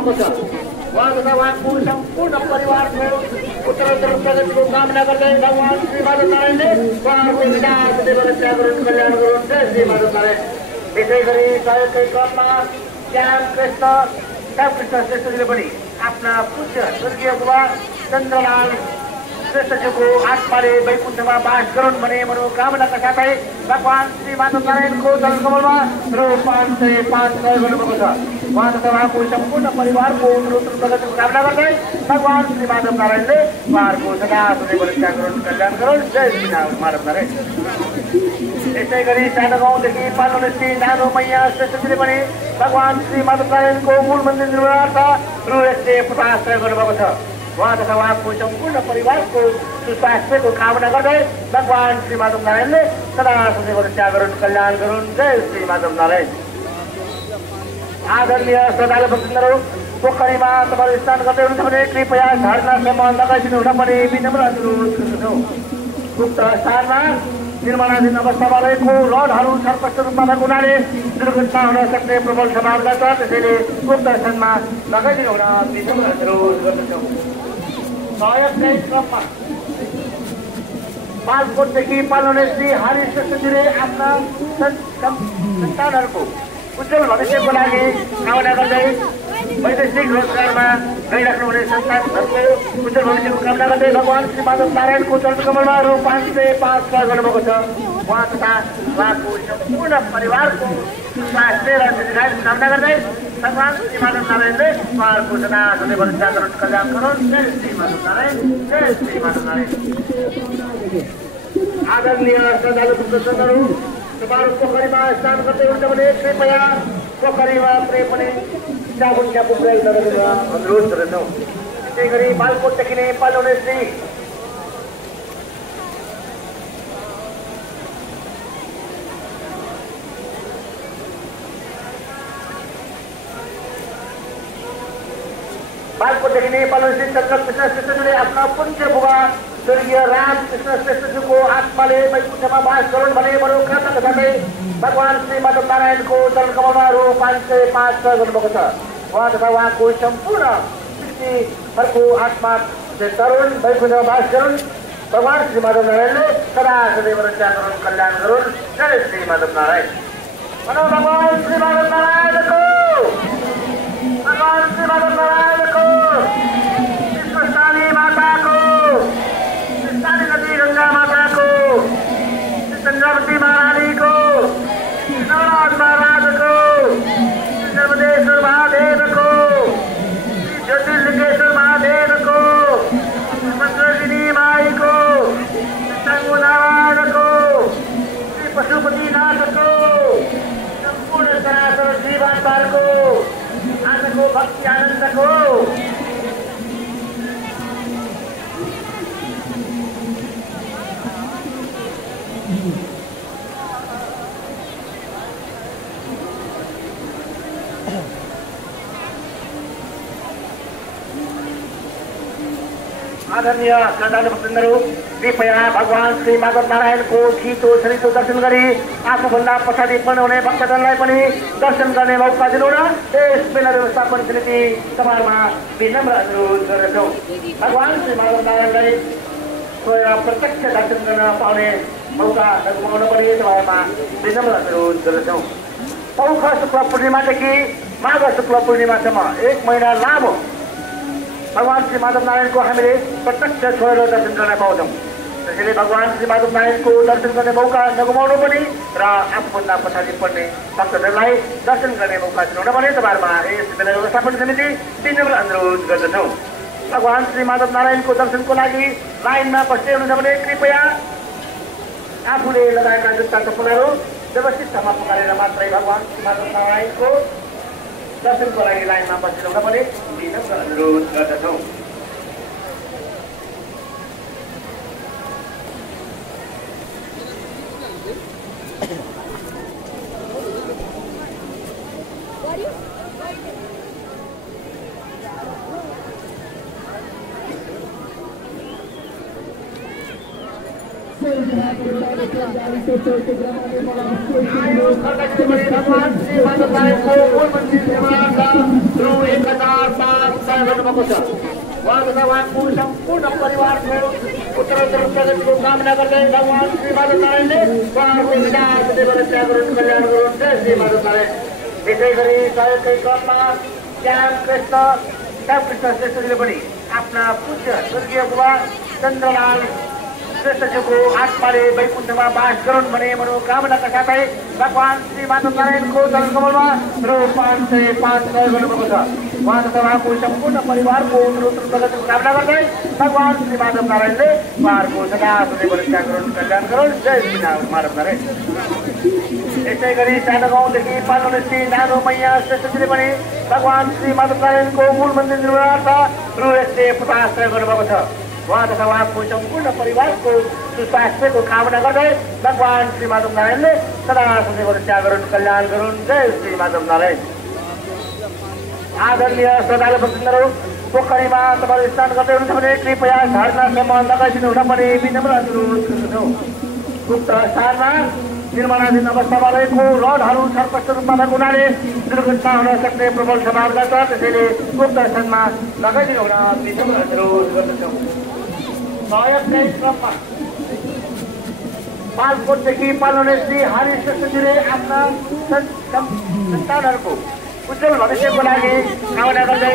गर्नुभएको छ। उहाँ तथा उहाँको सम्पूर्ण परिवारको उत्तरोत्तर प्रगतिको कामना गर्दै भगवान श्री माधव नारायणले उहाँहरूको विकास रक्षा गरून्, कल्याण गरून्। जय श्री माधव नारायण। यसै गरी सहयोगकै क्रममा श्यामकृष्ण श्रेष्ठजीले पनि आफ्ना पूज्य स्वर्गीय बुबा चन्द्रलाल श्रेष्ठजीको आत्माले वैकुण्ठमा बास गरून् भन्ने मनोकामनाका साथै भगवान श्री माधव नारायणको चरणकमलमा रु 505 सहयोग गर्नुभएको छ। उहाँ तथा उहाँको सम्पूर्ण परिवारको उत्तरोत्तर प्रगतिको कामना गर्दै भगवान श्री माधव नारायणले उहाँहरूको सदा सदैव रक्षा गरून्, कल्याण गरून्। जय श्री माधव नारायण। यसै गरी सानो गाउँदेखि पाल्नु श्री नानो मैया श्रेष्ठजीले पनि भगवान श्री माधव नारायणको मूल मन्दिर निर्माणार्थ रु 150 सहयोग गर्नुभएको छ। उहाँ तथा उहाँको सम्पूर्ण परिवारको सुस्वास्थ्यको कामना गर्दै भगवान श्री माधव नारायणले सदा सदैव रक्षा गरून्, कल्याण गरून्। जय श्री माधव नारायण। आदरणीय श्रद्धालु भक्तजनहरू, पोखरीमा तपाईँहरू स्नान गर्दै हुनुहुन्छ भने कृपया झरनासम्म लगाइदिनु हुन पनि विनम्र अनुरोध गर्दछौँ। उक्त स्थानमा निर्माणाधीन अवस्थामा रहेको रडहरू सर्कस्ट रूपमा भएको हुनाले दुर्घटना हुन सक्ने प्रबल सम्भावना छ। त्यसैले उक्त स्थानमा लगाइदिनु हुन विनम्र अनुरोध गर्दछौँ। सहयोगकै क्रममा बालकोटदेखि पाल्ने श्री हरि श्रेष्ठजीले आफ्ना सन्तानहरूको उज्जवल भविष्यको लागि कामना गर्दै वैदेशिक रोजगारमा गइराख्नुहुने सन्तानहरूको उज्जवल भविष्यको कामना गर्दै भगवान श्री माधव नारायणको चरणकमलमा रु 505 सहयोग गर्नुभएको छ। उहाँ तथा उहाँको सम्पूर्ण परिवारको स्वास्थ्य र दीर्घायुको कामना गर्दै भगवान श्री माधव नारायणले उहाँहरूको सदा सदैव रक्षा गरून्, कल्याण गरून्। जय श्री माधव नारायण। जय श्री माधव नारायण। आदरणीय श्रद्धालु भक्तजनहरू, तपाईँहरू पोखरीमा स्नान गर्दै हुनुहुन्छ भने कृपया पोखरीमा पनि साबुन च्यापु प्रयोग नगरेर अनुरोध गर्दछौँ। त्यसै गरी बालकोटदेखि नै पाल्ने श्री बालकोटदेखि नै पाल्ने श्री चन्द्रकृष्ण श्रेष्ठजीले आफ्ना पुण्य बुबा स्वर्गीय रामकृष्ण श्रेष्ठजीको आत्माले वैकुण्ठमा बास गरून् भन्ने मनोकामनाका साथै भगवान श्री माधव नारायणको चरणकमलमा रु 505 सहयोग गर्नुभएको छ। उहाँ तथा उहाँको सम्पूर्ण सृष्टिहरूको आत्मा तरुण वैकुण्ठमा बास गरून्। भगवान श्री माधव नारायणले सदा सदैव रक्षा गरून्, कल्याण गरून्। जय श्री माधव नारायण। भगवान श्री माधव नारायणको, भगवान श्री माधव नारायणको, कृष्णस्थानी माताको, कृष्णानी नदी गंगा माताको, चन्द्रवती महारानीको, नवराज महाराजको, नर्मदेश्वर महादेवको, ज्योतिर्लिङ्गेश्वर महादेवको, मन्त्रदिनी माईको, शम्भु नारायणको, श्री पशुपतिनाथको, सम्पूर्ण सनातन जीवात्माहरूको आजको भक्ति आनन्दको आदरणीय श्रद्धालु भक्तजनहरू, कृपया भगवान श्री माधव नारायणको छिटो छरितो दर्शन गरी आफूभन्दा पछाडि पर्नुहुने भक्तजनलाई पनि दर्शन गर्ने मौका दिनु र यस मेला व्यवस्थापन समिति तपाईँहरूमा विनम्र अनुरोध गर्दछौँ। भगवान श्री माधव नारायणलाई प्रत्यक्ष दर्शन गर्न पाउने मौका नगुमाउन पनि तपाईँहरूमा विनम्र अनुरोध गर्दछौँ। पौष शुक्ल पूर्णिमादेखि माघ शुक्ल पूर्णिमासम्म 1 महिना लामो भगवान श्री माधव नारायणको हामीले प्रत्यक्ष छोएर दर्शन गर्न पाउँछौँ। त्यसैले भगवान श्री माधव नारायणको दर्शन गर्ने मौका नगुमाउनु पनि र आफूभन्दा पछाडि पर्ने भक्तहरूलाई दर्शन गर्ने मौका दिनु भने तपाईँहरूमा यस मेला व्यवस्थापन समिति विनम्र अनुरोध गर्दछौँ। भगवान श्री माधव नारायणको दर्शनको लागि लाइनमा बस्दै हुनुहुन्छ भने कृपया आफूले लगाएका जुत्ता चप्पलहरू व्यवस्थित ठाउँमा पुकारेर मात्रै भगवान श्री माधव नारायणको दर्शनको लागि लाइनमा बसिदिनु भने विनम्र अनुरोध गर्दछौँ। भगवान श्री माधव नारायणको मूल मन्दिर निर्माणका रु 1005 गर्नुभएको छ। उहाँ तथा उहाँको सम्पूर्ण परिवारको उत्तरोत्तर प्रगतिको कामना गर्दै भगवान श्री माधव नारायणले उहाँहरूको विनाश रक्षा गरून्, कल्याण गरून्। जय श्री माधव नारायण। त्यसै गरी सहयोगकै क्रममा श्यामकृष्ण श्रेष्ठजीले पनि आफ्ना पूज्य स्वर्गीय बुबा चन्द्रलाल श्रेष्ठजीको आत्माले वैकुण्ठमा बास गरून् भने मनोकामनाका साथै भगवान श्री माधव नारायणको चरणकमलमा रु 505 गर्नुभएको छ। उहाँ तथा उहाँको सम्पूर्ण परिवारको उत्तरोत्तर प्रगतिको कामना गर्दै भगवान श्री माधव नारायणले उहाँहरूको सदा सदैव रक्षा गरून्, कल्याण गरून्। जय श्री माधव नारायण। यसै गरी सानो गाउँदेखि पाल्ने श्री नानो मैया श्रेष्ठजीले पनि भगवान श्री माधव नारायणको मूल मन्दिर निर्माणार्थ रु 150 गर्नुभएको छ। उहाँ तथा उहाँको सम्पूर्ण परिवारको सुस्वास्थ्यको कामना गर्दै भगवान श्री माधव नारायणले सदा सदैव रक्षा गरून्, कल्याण गरून्। जय श्री माधव नारायण। आदरणीय श्रद्धालु भक्तजनहरू, पोखरीमा तपाईँ स्नान गर्दै हुनुहुन्छ भने कृपया झरनासम्म लगाइदिनु हुन पनि विनम्र अनुरोध गर्दछौँ। उक्त स्थानमा निर्माणाधीन अवस्थामा रहेको रडहरू सर्कस रूपमा भएको हुनाले दुर्घटना हुन सक्ने प्रबल सम्भावना छ। त्यसैले उक्त स्थानमा लगाइदिनु हुन विनम्र अनुरोध गर्दछौँ। सहयोगकै क्रममा बालकोटदेखि पाल्ने श्री हरि श्रेष्ठजीले आफ्ना सन्तानहरूको उज्जवल भविष्यको लागि कामना गर्दै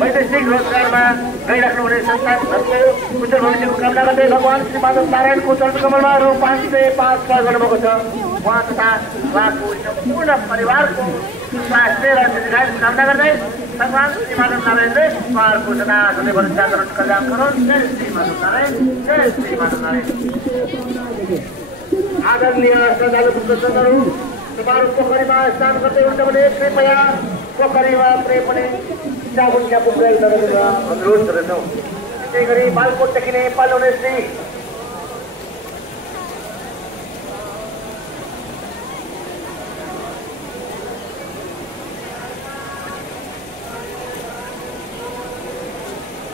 वैदेशिक रोजगारमा गइराख्नुहुने सन्तानहरूको उज्जवल भविष्यको कामना गर्दै भगवान श्री माधव नारायणको चरणकमलमा रु 505 गर्नुभएको छ। उहाँ तथा उहाँको सम्पूर्ण परिवारको स्वास्थ्य र दीर्घायुको कामना गर्दै भगवान श्री माधव नारायणले उहाँहरूको सदा सदैव रक्षा गरून्, कल्याण गरून्। जय श्री माधव नारायण। जय श्री माधव नारायण। आदरणीय श्रद्धालु भक्तजनहरू, तपाईँहरू पोखरीमा स्नान गर्दै हुनुहुन्छ भने कृपया पोखरीमा पनि साबुन प्रयोग नगरेर अनुरोध गर्दछौँ। त्यसै गरी बालकोटदेखि नै पाल्ने श्री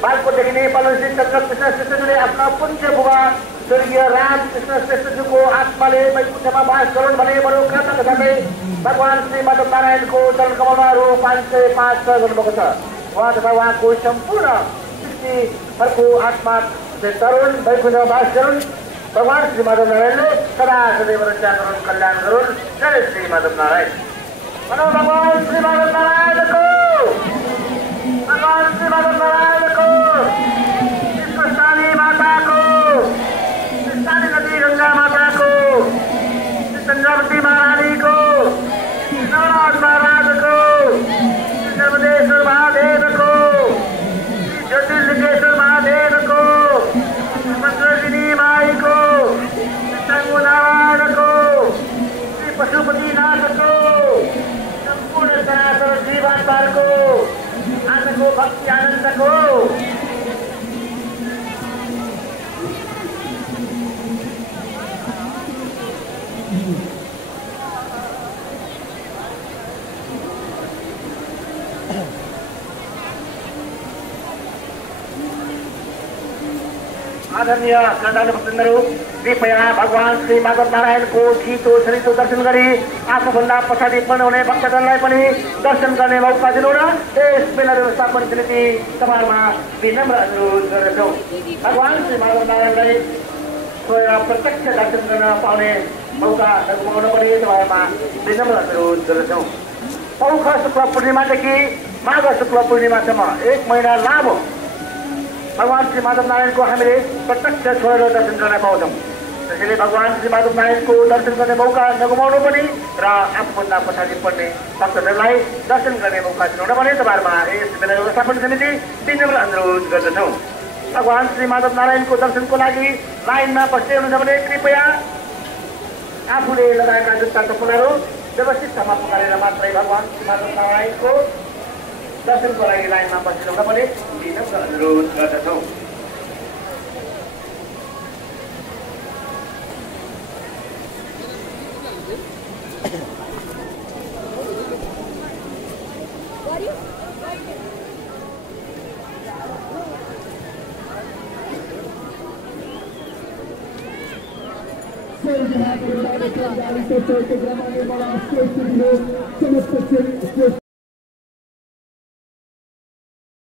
बालकोटदेखि नै पाल्ने श्री चन्द्रकृष्ण श्रेष्ठजीले आफ्ना पुण्य बुबा स्वर्गीय रामकृष्ण श्रेष्ठजीको आत्माले वैकुण्ठमा बास गरून् भने मनोकामनाका साथै भगवान श्री माधव नारायणको चरणकमलमा रु 505 गर्नुभएको छ। उहाँ तथा उहाँको सम्पूर्ण सृष्टिहरूको आत्मा तरुण वैकुण्ठमा बास गरून्। भगवान श्री माधव नारायणले सदा सदैव रक्षा गरून्, कल्याण गरून्। जय श्री माधव नारायण। भगवान श्री माधव नारायणको, भगवान श्री माधव नारायणको, कृष्णस्थानी माताको, कृष्णानी नदी गंगा माताको, चन्द्रवती महारानीको, नवराज महाराजको, नर्मदेश्वर महादेवको, ज्योतिर्लिङ्गेश्वर महादेवको, मन्त्रदिनी माईको, शम्भु नारायणको, श्री पशुपतिनाथको, सम्पूर्ण सनातन जीवात्माहरूको आनन्दको भक्ति आनन्दको आदरणीय श्रद्धालु भक्तजनहरू, कृपया भगवान श्री माधव नारायणको छिटो छरितो दर्शन गरी आफूभन्दा पछाडि पर्नुहुने भक्तजनलाई पनि दर्शन गर्ने मौका दिनु र यस मेला व्यवस्थापन समिति तपाईँहरूमा विनम्र अनुरोध गर्दछौँ। भगवान श्री माधव नारायणलाई प्रत्यक्ष दर्शन गर्न पाउने मौका नगुमाउन पनि तपाईँहरूमा विनम्र अनुरोध गर्दछौँ। पौष शुक्ल पूर्णिमादेखि माघ शुक्ल पूर्णिमासम्म 1 महिना लामो भगवान श्री माधव नारायणको हामीले प्रत्यक्ष छोएर दर्शन गर्न पाउँछौँ। त्यसैले भगवान श्री माधव नारायणको दर्शन गर्ने मौका नगुमाउनु पनि र आफूभन्दा पछाडि पर्ने भक्तहरूलाई दर्शन गर्ने मौका दिनु पनि तपाईँहरूमा यस मेला व्यवस्थापन समिति विनम्र अनुरोध गर्दछौँ। भगवान श्री माधव नारायणको दर्शनको लागि लाइनमा बस्दै हुनुहुन्छ भने कृपया आफूले लगाएका जुत्ता चप्पलहरू व्यवस्थित ठाउँमा पुकारेर मात्रै भगवान श्री माधव नारायणको दर्शनको लागि लाइनमा बसिनु पनि विनम्र अनुरोध गर्दछौँ। Galing sa Galing sa Galing sa